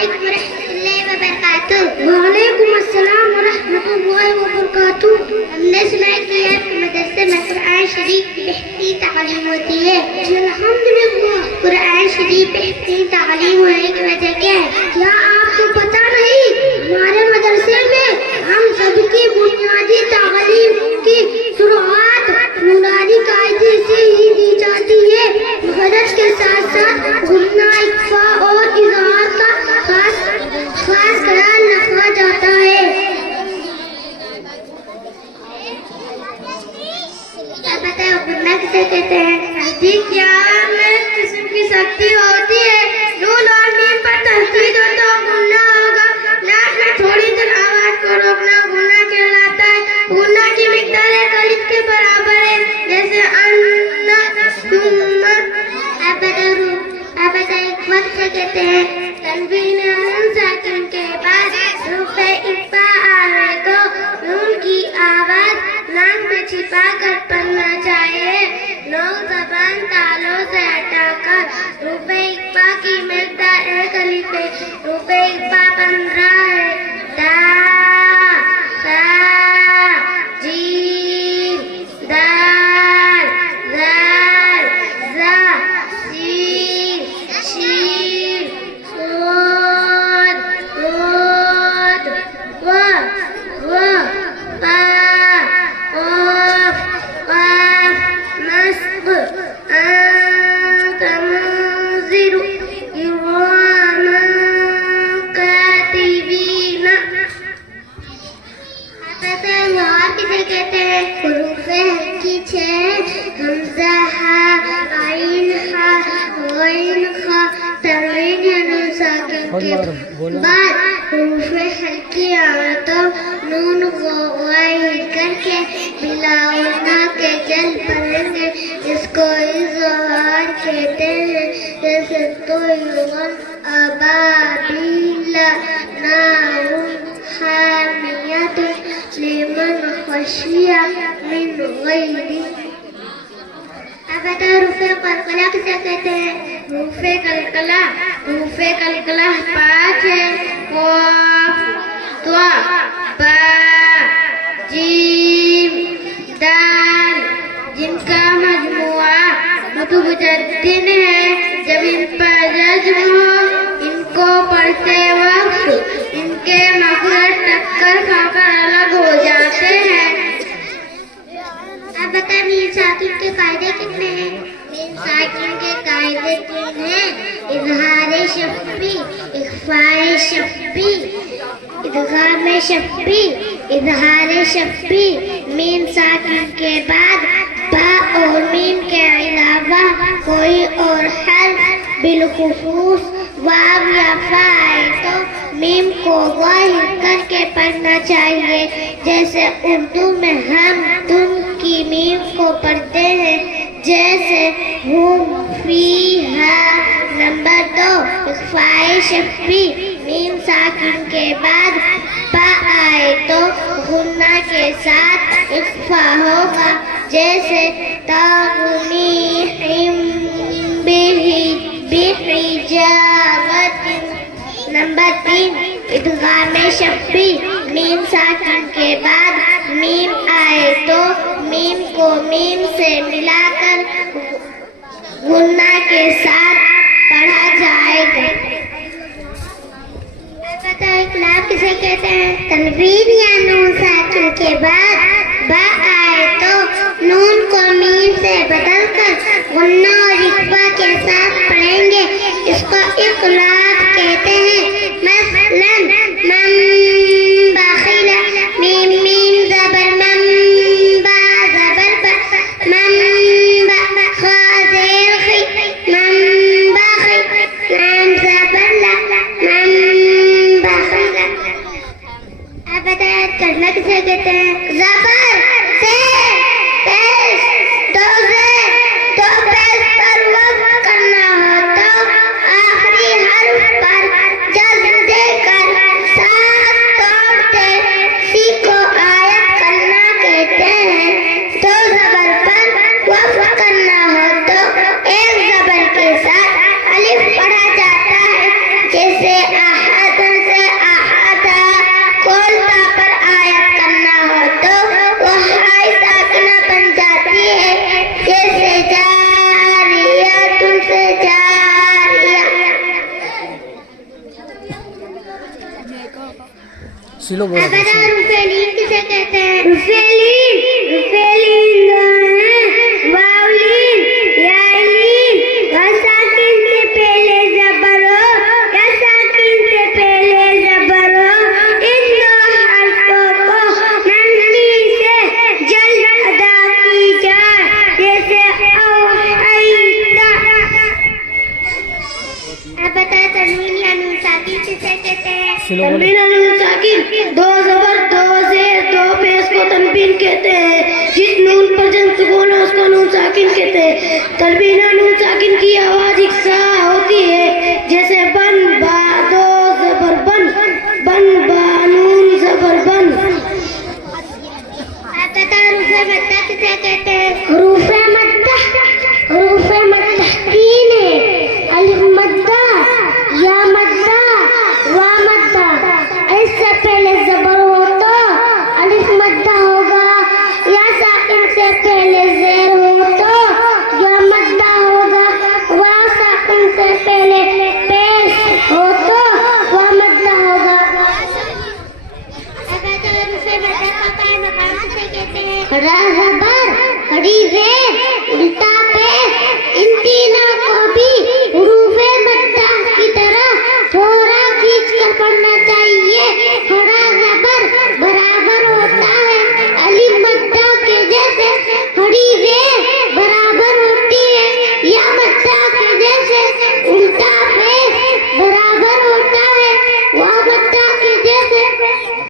علیکم ورحمۃ اللہ وبرکاتہ۔ وعلیکم السلام ورحمۃ اللہ وبرکاتہ۔ ہم نے سنا کہ آپ کے مدرسے میں قرآن شریف کی بہترین تعلیم ہوتی ہے۔ جی الحمدللہ۔ قرآن شریف بہترین تعلیم ہونے کی وجہ کیا ہے؟ کیا آپ کو پتہ نہیں ہمارے مدرسے میں ہم سب کی بنیادی تعلیم کی شروعات نورانی قاعدے سے ہی دی جاتی ہے۔ غرض کے ساتھ ساتھ غنہ، اقفا اور اظہار کا خاص خیال رکھا جاتا ہے۔ کیا پتہ ہے غنہ کسے کہتے ہیں؟ جی کیا میں قسم کی سختی ہوتی ہے، نون اور میم پر تحقیق ہو تو غنہ ہوگا، ناک میں تھوڑی دیر آواز کو روکنا غنہ کہلاتا ہے۔ غنہ کی مقدار ایک الف کے برابر ہے، جیسے ان، ثم۔ آپ بتائیں وقت سے کہتے ہیں؟ تنوین نون ساکن کے بعد حروف اقفا آئے تو نون کی آواز ناک میں چھپا کر پڑھنا چاہیے۔ لوگ زبان تالوں سے ہٹا کر حروف اقفا کی مقدار ایک الف ہے، حروف اقفا 15 ہے۔ تا، سا، جیم، دال، زال، زا، سین، شین، صاد، ضاد، ظ، فا، قاف، قاف، نصب، أنت منذر كراما كاتبين۔ پتہ ہے اور کسے کہتے ہیں؟ حروف ہلکی 6، حمزہ، ہا، عین، ہا، غین، خا، تنوین یا نون ساکن کے بعد حروف ہلکی آئے تو نون غائب کر کے بلا غنہ کے جل پڑھیں گے، اس کو اظہار کہتے ہیں۔ جیسے طیرن ابابیل، نار حامیۃ لمن خشی من غیری۔ اب بتاؤ حروف قلقلہ کسے کہتے ہیں؟ حروف قلقلہ 5 ہے، قاف، طا، با، جیم، دال، جن کا مجموعہ متجدد ہے۔ جب ان پر جزم ہو ان کو پڑھتے وقت ان کے مخرج ٹکر کھا کر الگ ہو جاتے ہیں۔ اب بتائیں میم ساکن کے قاعدے کتنے ہیں؟ میم ساکن کے قاعدے 3 ہیں، اظہار شفوی، اخفاء شفوی، ادغام شفوی۔ اظہار شفوی میم ساکن کے بعد با اور میم کے علاوہ کوئی اور حرف بالخصوص واو یا فا آئے تو میم کو ظاہر کر کے پڑھنا چاہیے، جیسے اردو میں ہم تم کی میم کو پڑھتے ہیں، جیسے ہم، فی، ہا۔ نمبر 2، اخفاء شفوی میم ساکن کے بعد با آئے تو غنہ کے ساتھ اخفا ہوگا، جیسے تغنیہم بحجارۃ۔ نمبر 3، ادغام شفوی میم ساکن کے بعد میم آئے تو میم کو میم سے ملا کر غنہ کے ساتھ پڑھا جائے گا۔ پتہ ہے اقلاب کسے کہتے ہیں؟ تنوین یا نون ساکن کے بعد با آئے تو نون کو میم سے بدل کر غنہ اور اقفا کے ساتھ پڑھیں گے، اس کو اقلاب کہتے ہیں۔ مثلاً من بخل، میم میم زبر من، با زبر با، من خا زیر خی، من بخل، لام زبر لا، من بخل۔ اب بتائیں کرنا کسے کہتے ہیں؟ زبر سے پیش، دو پیش پر وقف کرنا ہو تو آخری حرف پر جزم دے کر ساتھ توڑتے سی کو آیت کرنا کہتے ہیں۔ دو زبر پر وقف کرنا ہو تو ایک زبر کے ساتھ الف پڑھا جاتا ہے، جیسے سلو بولا اب بتاؤ تھا رفیلین کسے کہتے ہیں؟ رفیلین جو ہیں واولین یائلین یا ساکن سے پہلے زبر ہو یا ساکن سے پہلے زبر ہو ان دو حرفوں کو نرمی سے جلد ادا کی جائے جیسے اوحیتا. اب بتا تنوین یا نون ساکن کسے کہتے ہیں؟ سلو بولا تنوین اور نون ساکن دو زبر دو زیر دو پیش کو تنوین کہتے ہیں. جس نون